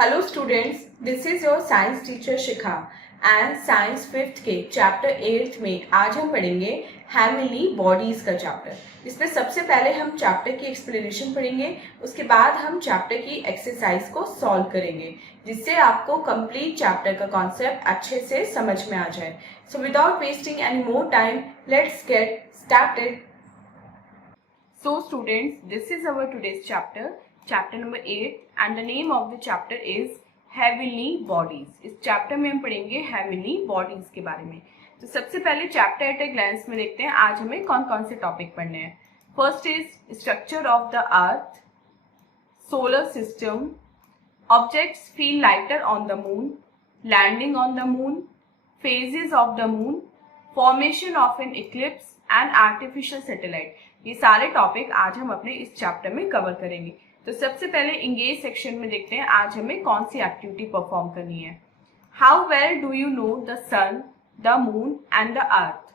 Hello students, this is your science teacher Shikha and science fifth के chapter 8 में आज हम पढ़ेंगे हेवनली बॉडीज का चैप्टर। इसमें सबसे पहले हम चैप्टर की एक्सप्लेनेशन पढ़ेंगे, उसके बाद हम चैप्टर की एक्सरसाइज को सॉल्व करेंगे जिससे आपको कंप्लीट चैप्टर का कॉन्सेप्ट अच्छे से समझ में आ जाए। So without wasting any more time, let's get started. So students, this is our today's chapter number 8 and the name of the chapter is heavenly bodies। इस चैप्टर में हम पढ़ेंगे heavenly bodies के बारे में। तो सबसे पहले चैप्टर एट ए ग्लैंस में देखते हैं आज हमें कौन कौन से टॉपिक पढ़ने हैं। First is structure of the earth, solar system, objects feel lighter on the moon, landing on the moon, phases of the moon, formation of an eclipse and artificial satellite. ये सारे टॉपिक आज हम अपने इस chapter में cover करेंगे। तो सबसे पहले इंगेज सेक्शन में देखते हैं आज हमें कौन सी एक्टिविटी परफॉर्म करनी है। How well do you know the sun, the moon and the earth,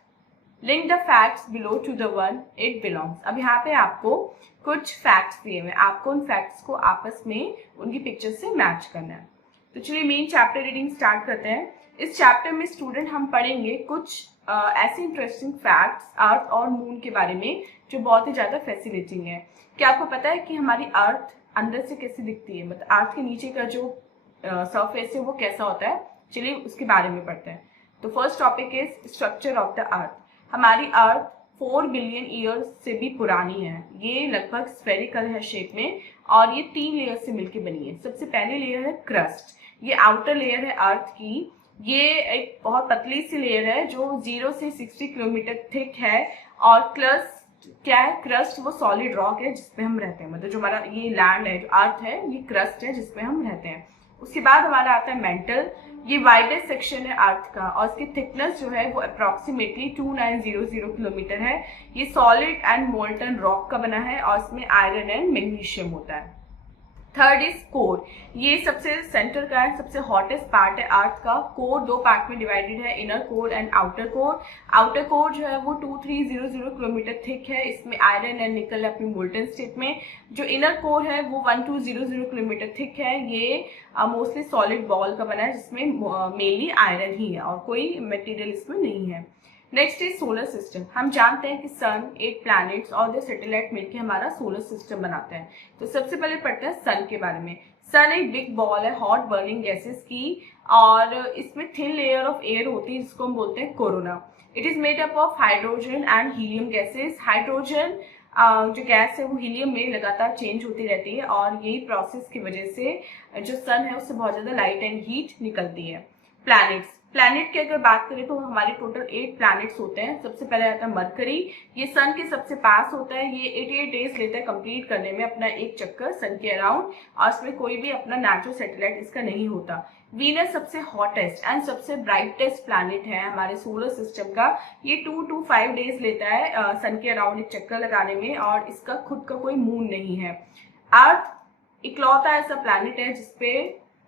link the facts below to the one it belongs. अब यहाँ पे आपको कुछ फैक्ट्स दिए हुए, आपको उन फैक्ट्स को आपस में उनकी पिक्चर से मैच करना है। तो चलिए मेन चैप्टर रीडिंग स्टार्ट करते हैं। इस चैप्टर में स्टूडेंट हम पढ़ेंगे कुछ ऐसे इंटरेस्टिंग फैक्ट्स अर्थ और मून के बारे में जो बहुत ही ज्यादा फैसिनेटिंग है। क्या आपको पता है कि हमारी अर्थ अंदर से कैसी दिखती है, मतलब अर्थ के नीचे का जो सरफेस है वो कैसा होता है। चलिए उसके बारे में पढ़ते हैं। तो first topic is structure of the अर्थ। हमारी अर्थ 4 बिलियन ईयर्स से भी पुरानी है। ये लगभग स्फेरिकल है शेप में और ये 3 लेयर से मिलकर बनी है। सबसे पहले लेयर है क्रस्ट, ये आउटर लेयर है अर्थ की। ये एक बहुत पतली सी लेयर है जो 0 से 60 किलोमीटर थिक है। और क्रस्ट क्या है? क्रस्ट वो सॉलिड रॉक है जिसपे हम रहते हैं, मतलब जो हमारा ये लैंड है, जो अर्थ है, ये क्रस्ट है जिसपे हम रहते हैं। उसके बाद हमारा आता है मेंटल। ये वाइडेस्ट सेक्शन है अर्थ का और इसकी थिकनेस जो है वो अप्रोक्सीमेटली 2900 किलोमीटर है। ये सॉलिड एंड मोल्टन रॉक का बना है और इसमें आयरन एंड मैग्नीशियम होता है। Third is core. ये सबसे सेंटर का है, सबसे हॉटेस्ट पार्ट है अर्थ का। कोर 2 पार्ट में डिवाइडेड है, inner core and outer core. Outer core जो है वो 2300 किलोमीटर थिक है, इसमें आयरन एंड निकल है अपनी मोल्टन स्टेट में। जो इनर कोर है वो 1200 किलोमीटर थिक है। ये मोस्टली सॉलिड बॉल का बना है जिसमें मेनली आयरन ही है और कोई मटेरियल इसमें नहीं है। Next is solar system. हम जानते हैं कि सन, 8 प्लैनेट्स और द सैटेलाइट मिलकर हमारा सोलर सिस्टम बनाते हैं। तो सबसे पहले पढ़ते हैं सन के बारे में। सन एक बिग बॉल है हॉट बर्निंग गैसेस की और इसमें थिन लेयर ऑफ एयर होती है जिसको हम बोलते हैं corona. It is made up of hydrogen and helium gases. Hydrogen जो गैस है वो हीलियम में लगातार चेंज होती रहती है और यही प्रोसेस की वजह से जो सन है उससे बहुत ज्यादा लाइट एंड हीट निकलती है। प्लैनेट्स, प्लैनेट की अगर बात करें तो हमारे टोटल 8 प्लैनेट्स होते हैं। सबसे पहले आता है मरकरी। ये सन के सबसे पास होता है। ये 88 डेज लेता है कंप्लीट करने में अपना एक चक्कर सन के अराउंड और इसमें कोई भी अपना नेचुरल सैटेलाइट इसका नहीं होता। वीनस सबसे हॉटेस्ट एंड सबसे ब्राइटेस्ट प्लैनेट है हमारे सोलर सिस्टम का। ये 2 to 5 डेज लेता है सन के अराउंड एक चक्कर लगाने में और इसका खुद का कोई मून नहीं है। अर्थ इकलौता ऐसा प्लैनेट है जिसपे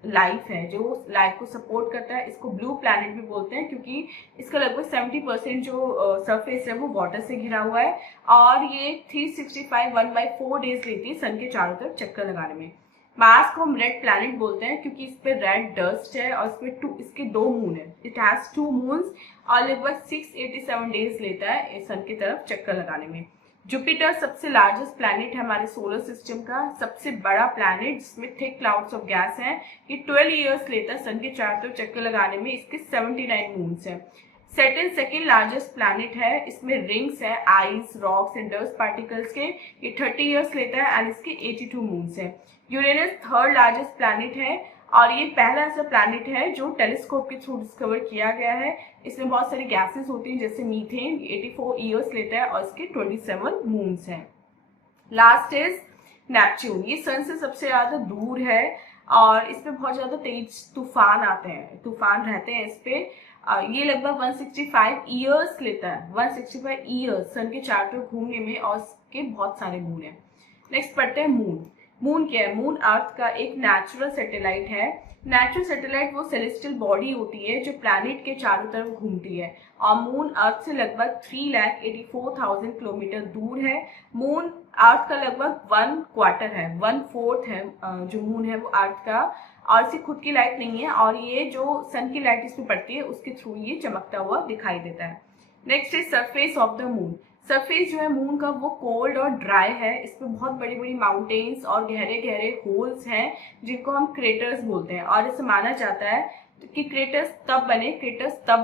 लाइफ है, जो लाइफ को सपोर्ट करता है। इसको ब्लू प्लैनेट भी बोलते हैं क्योंकि इसका लगभग 70% जो सरफेस है वो वाटर से घिरा हुआ है और ये 365 1/4 डेज लेती है सन के चारों तरफ चक्कर लगाने में। मार्स को हम रेड प्लैनेट बोलते हैं क्योंकि इस पे रेड डस्ट है और इसमें इसके 2 मून है। इट हैज 2 मून्स और लगभग 687 डेज लेता है सन की तरफ चक्कर लगाने में। जुपिटर सबसे लार्जेस्ट प्लैनेट है हमारे सोलर सिस्टम का, सबसे बड़ा प्लैनेट जिसमें थिक क्लाउड्स ऑफ गैस हैं। ये 12 इयर्स लेता है सन के चारों तरफ चक्कर लगाने में। इसके 79 मून्स हैं। सैटर्न सेकेंड लार्जेस्ट प्लैनेट है, इसमें रिंग्स है ice, rocks and dust particles के। ये 30 इयर्स लेता है एंड इसके 82 मून्स हैं। यूरेनस थर्ड लार्जेस्ट प्लैनेट है और ये पहला ऐसा प्लैनेट है जो टेलीस्कोप के थ्रू डिस्कवर किया गया है। इसमें बहुत सारी गैसेस होती हैं जैसे मीथेन। 84 इयर्स लेता है और इसके 27 मून्स हैं। Last is Neptune. ये सन से सबसे ज्यादा दूर है और इसमें बहुत ज्यादा तेज तूफान आते हैं, तूफान रहते हैं इस पे। ये लगभग 165 इयर्स लेता है, 165 इयर्स सन के चारों तरफ घूमने में और इसके बहुत सारे मून हैं। नेक्स्ट पढ़ते हैं मून। मून क्या है? मून अर्थ का एक नेचुरल सैटेलाइट है। नेचुरल सैटेलाइट वो सेलेस्टियल बॉडी होती है जो प्लैनेट के चारों तरफ घूमती है और मून अर्थ से लगभग 3,84,000 किलोमीटर दूर है। मून अर्थ का लगभग 1/4 है, 1/4 है जो मून है वो अर्थ का, और इसकी खुद की लाइट नहीं है और ये जो सन की लाइट इसमें पड़ती है उसके थ्रू ये चमकता हुआ दिखाई देता है। Next is surface of the moon. Surface जो है मून का वो कोल्ड और ड्राई है। इसमें बहुत बड़ी बड़ी माउंटेन्स और गहरे गहरे होल्स हैं जिनको हम क्रेटर्स बोलते हैं, और इसे माना जाता है कि क्रेटर्स तब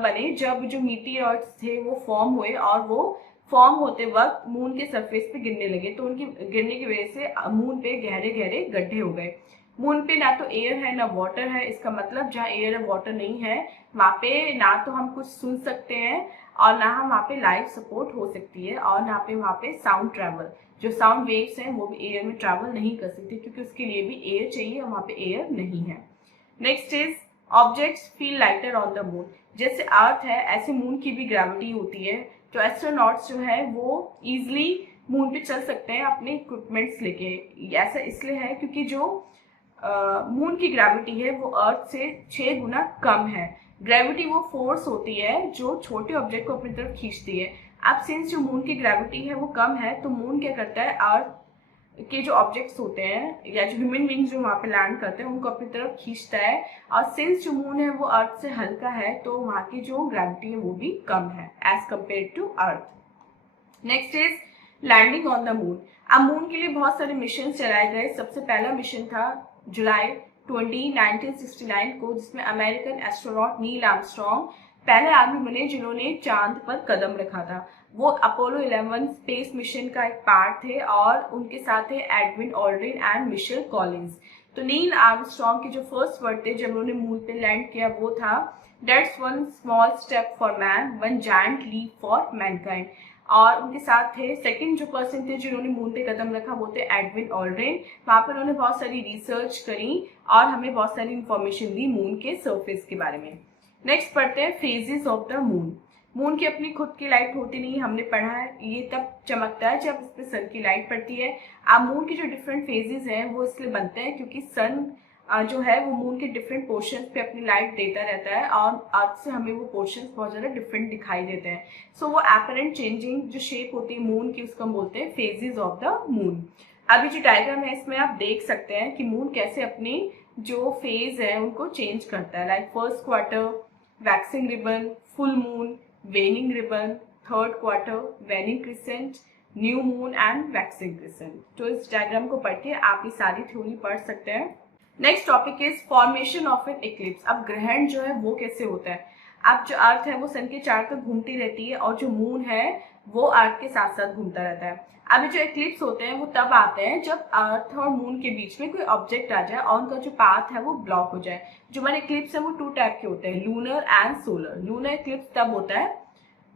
बने जब जो मीटियोरॉइड्स थे वो फॉर्म हुए और वो फॉर्म होते वक्त मून के सरफेस पे गिरने लगे, तो उनकी गिरने की वजह से मून पे गहरे गहरे गड्ढे हो गए। मून पे ना तो एयर है ना वाटर है। इसका मतलब जहाँ एयर और वाटर नहीं है वहाँ पे ना तो हम कुछ सुन सकते हैं और ना हम वहाँ पे लाइफ सपोर्ट हो सकती है, और ना पे वहाँ पे साउंड ट्रैवल, जो साउंड वेव्स हैं वो भी एयर में ट्रैवल नहीं कर सकती क्योंकि उसके लिए भी एयर चाहिए और वहाँ पे एयर नहीं है। Next is objects feel lighter on the moon. जैसे अर्थ है ऐसे मून की भी ग्रेविटी होती है, तो एस्ट्रोनॉट्स जो है वो इजिली मून पे चल सकते हैं अपने इक्विपमेंट्स लेके। ऐसा इसलिए है क्योंकि जो मून की ग्रेविटी है वो अर्थ से 6 गुना कम है। ग्रेविटी वो फोर्स होती है जो छोटे ऑब्जेक्ट को अपनी तरफ खींचती है। अब सिंस जो मून की ग्रेविटी है वो कम है तो मून क्या करता है, अर्थ के जो ऑब्जेक्ट्स होते हैं या जो ह्यूमन बींग्स जो वहाँ पे लैंड करते हैं उनको अपनी तरफ खींचता है, और सिंस जो मून है वो अर्थ से हल्का है तो वहाँ की जो ग्रेविटी है वो भी कम है as compared to earth. Next is landing on the moon. अब मून के लिए बहुत सारे मिशन चलाए गए। सबसे पहला मिशन था जुलाई 20, 1969 को, जिसमें अमेरिकन एस्ट्रोनॉट नील आर्मस्ट्रॉन्ग पहले आदमी बने जिन्होंने चांद पर कदम रखा था। वो अपोलो 11 स्पेस मिशन का एक पार्ट थे और उनके साथ थे Edwin Aldrin and Michael Collins. तो नील आर्मस्ट्रॉन्ग के जो फर्स्ट वर्ड थे जब उन्होंने मून पे लैंड किया वो था that's one small step for man, one giant leap for mankind. और उनके साथ थे सेकंड जो पर्सन थे जिन्होंने मून पे कदम रखा वो थे एडविन ऑल्ड्रिन। वहां पर उन्होंने बहुत सारी रिसर्च करी और हमें बहुत सारी इंफॉर्मेशन दी मून के सरफेस के बारे में। नेक्स्ट पढ़ते हैं phases of the moon. Moon की अपनी खुद की लाइट होती नहीं, हमने पढ़ा है, ये तब चमकता है जब इस पे सन की लाइट पड़ती है। अब मून के जो डिफरेंट फेजेस हैं वो इसलिए बनते हैं क्योंकि सन जो है वो मून के डिफरेंट पोर्शंस पे अपनी लाइट देता रहता है और अर्थ से हमें वो पोर्शंस बहुत ज़्यादा डिफरेंट दिखाई देते हैं। सो वो अपरेंट चेंजिंग जो शेप होती है मून की उसको हम बोलते हैं फेजेस ऑफ द मून। अभी जो डायग्राम है इसमें आप देख सकते हैं कि मून कैसे अपनी जो फेज है उनको चेंज करता है, like first quarter waxing ribbon, full moon, वेनिंग ribbon, third quarter वेनिंग crescent, new moon and waxing crescent. तो इस डायग्राम को पढ़ के आप ये सारी थ्योरी पढ़ सकते हैं। Next topic is formation of an eclipse. अब ग्रहण जो है वो कैसे होता है। अब जो अर्थ है वो सन के चारों तरफ घूमती रहती है और जो मून है वो अर्थ के साथ साथ घूमता रहता है। अभी जो इक्लिप्स होते हैं वो तब आते हैं जब अर्थ और मून के बीच में कोई ऑब्जेक्ट आ जाए और उनका जो पाथ है वो ब्लॉक हो जाए। जो हमारे इक्लिप्स है वो 2 टाइप के होते हैं, lunar and solar. Lunar Eclipse तब होता है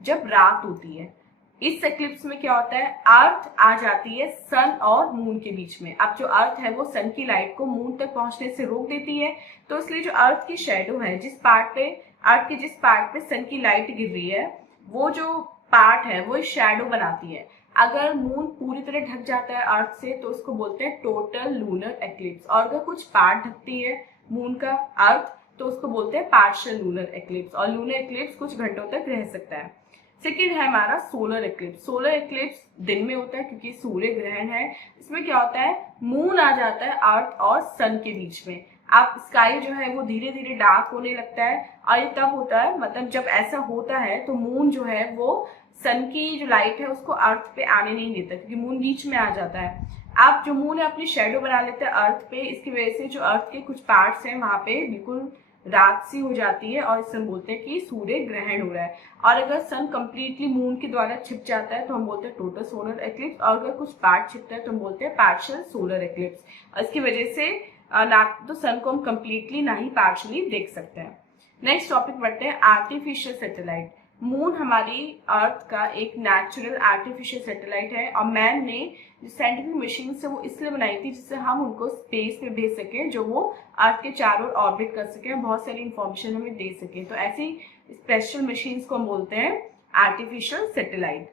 जब रात होती है। इस इक्लिप्स में क्या होता है, अर्थ आ जाती है सन और मून के बीच में। अब जो अर्थ है वो सन की लाइट को मून तक पहुंचने से रोक देती है, तो इसलिए जो अर्थ की शेडो है, जिस पार्ट पे अर्थ के जिस पार्ट पे सन की लाइट गिर रही है वो जो पार्ट है वो शेडो बनाती है। अगर मून पूरी तरह ढक जाता है अर्थ से तो उसको बोलते हैं टोटल लूनर एक्लिप्स, और अगर कुछ पार्ट ढकती है मून का अर्थ तो उसको बोलते हैं पार्शियल लूनर एक्लिप्स, और लूनर एक्लिप्स कुछ घंटों तक रह सकता है। सेकेंड है हमारा सोलर एक्लिप्स। सोलर एक्लिप्स दिन में होता है क्योंकि सूर्य ग्रहण है। इसमें क्या होता है, मून आ जाता है अर्थ और सन के बीच में। अब स्काई जो है वो धीरे धीरे डार्क होने लगता है, और ये तब होता है, मतलब जब ऐसा होता है तो मून जो है वो सन की जो लाइट है उसको अर्थ पे आने नहीं देता क्योंकि मून बीच में आ जाता है। अब जो मून है अपनी शेडो बना लेता है अर्थ पे, इसकी वजह से जो अर्थ के कुछ पार्ट्स हैं वहां पे बिल्कुल रात सी हो जाती है और इससे हम बोलते हैं कि सूर्य ग्रहण हो रहा है। और अगर सन कंप्लीटली मून के द्वारा छिप जाता है तो हम बोलते हैं टोटल सोलर एक्लिप्स, और अगर कुछ पार्ट छिपता है तो हम बोलते हैं पार्शियल सोलर एक्लिप्स। और इसकी वजह से ना तो सन को हम कंप्लीटली ना ही पार्शियली देख सकते हैं। नेक्स्ट टॉपिक बढ़ते हैं आर्टिफिशियल सैटेलाइट। मून हमारी अर्थ का एक नेचुरल आर्टिफिशियल सैटेलाइट है और मैन ने जो साइंटिफिक मशीन से वो इसलिए बनाई थी जिससे हम उनको स्पेस में भेज सके, जो वो अर्थ के चारों ओर ऑर्बिट कर सके, बहुत सारी इंफॉर्मेशन हमें दे सके। तो ऐसी स्पेशल मशीन्स को हम बोलते हैं आर्टिफिशियल सैटेलाइट।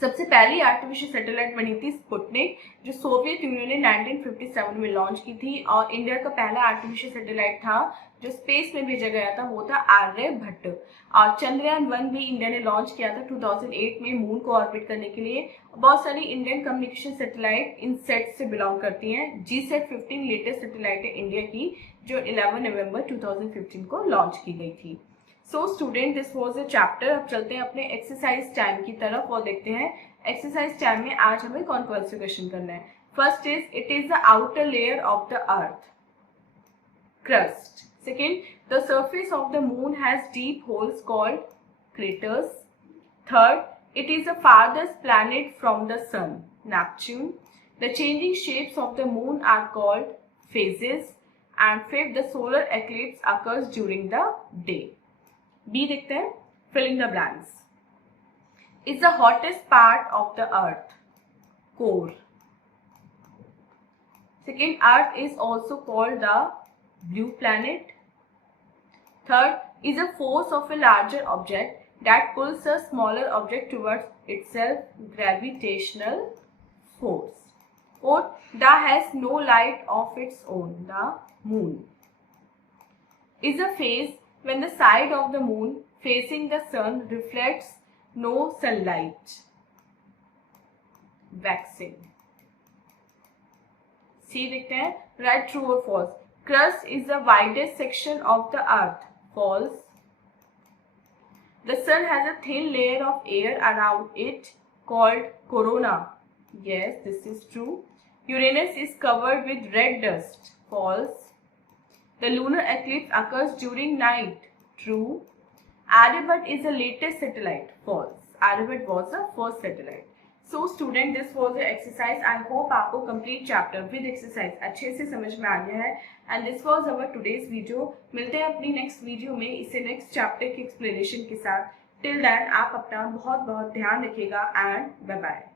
सबसे पहली आर्टिफिशियल सैटेलाइट बनी थी स्पुतनिक, जो सोवियत यूनियन ने 1957 में लॉन्च की थी, और इंडिया का पहला आर्टिफिशियल सैटेलाइट था जो स्पेस में भेजा गया था वो था आर्यभट्ट। और चंद्रयान-1 भी इंडिया ने लॉन्च किया था 2008 में मून को ऑर्बिट करने के लिए। बहुत सारी इंडियन कम्युनिकेशन सैटेलाइट इन सेट से बिलोंग करती हैं। GSAT-15 लेटेस्ट सैटेलाइट है इंडिया की, जो 11 नवंबर 2015 को लॉन्च की गई थी। So student, this was a chapter. अब चलते हैं अपने एक्सरसाइज टाइम की तरफ और देखते हैं एक्सरसाइज टाइम में आज हमें कौन कौन से क्वेश्चन करना है। First is, it is the outer layer of the earth, crust. Second, the surface of the moon has deep holes called craters. Third, it is the farthest planet from the sun, Neptune. The changing shapes of the moon are called phases. And fifth, the solar eclipse occurs during the day. B देखते हैं, fill in the blanks. Is the hottest part of the earth, core. Second, earth is also called the blue planet. Third, is a force of a larger object that pulls a smaller object towards itself, gravitational force. Fourth, that has no light of its own, the moon. Is a phase when the side of the moon facing the sun reflects no sunlight, waxing. C देखते हैं, right, true or false. Crust is the widest section of the earth, false. The sun has a thin layer of air around it called corona, yes, this is true. Uranus is covered with red dust, false. The lunar eclipse occurs during night, true. Aryabhat is the latest satellite, false. Aryabhat was the first satellite. So student, this was the exercise. I hope आपको complete chapter with exercise अच्छे से समझ में आ गया है। And this was our today's video. मिलते हैं अपनी next video में इसे next chapter की explanation के साथ। Till then आप अपना बहुत बहुत ध्यान रखिएगा and bye bye.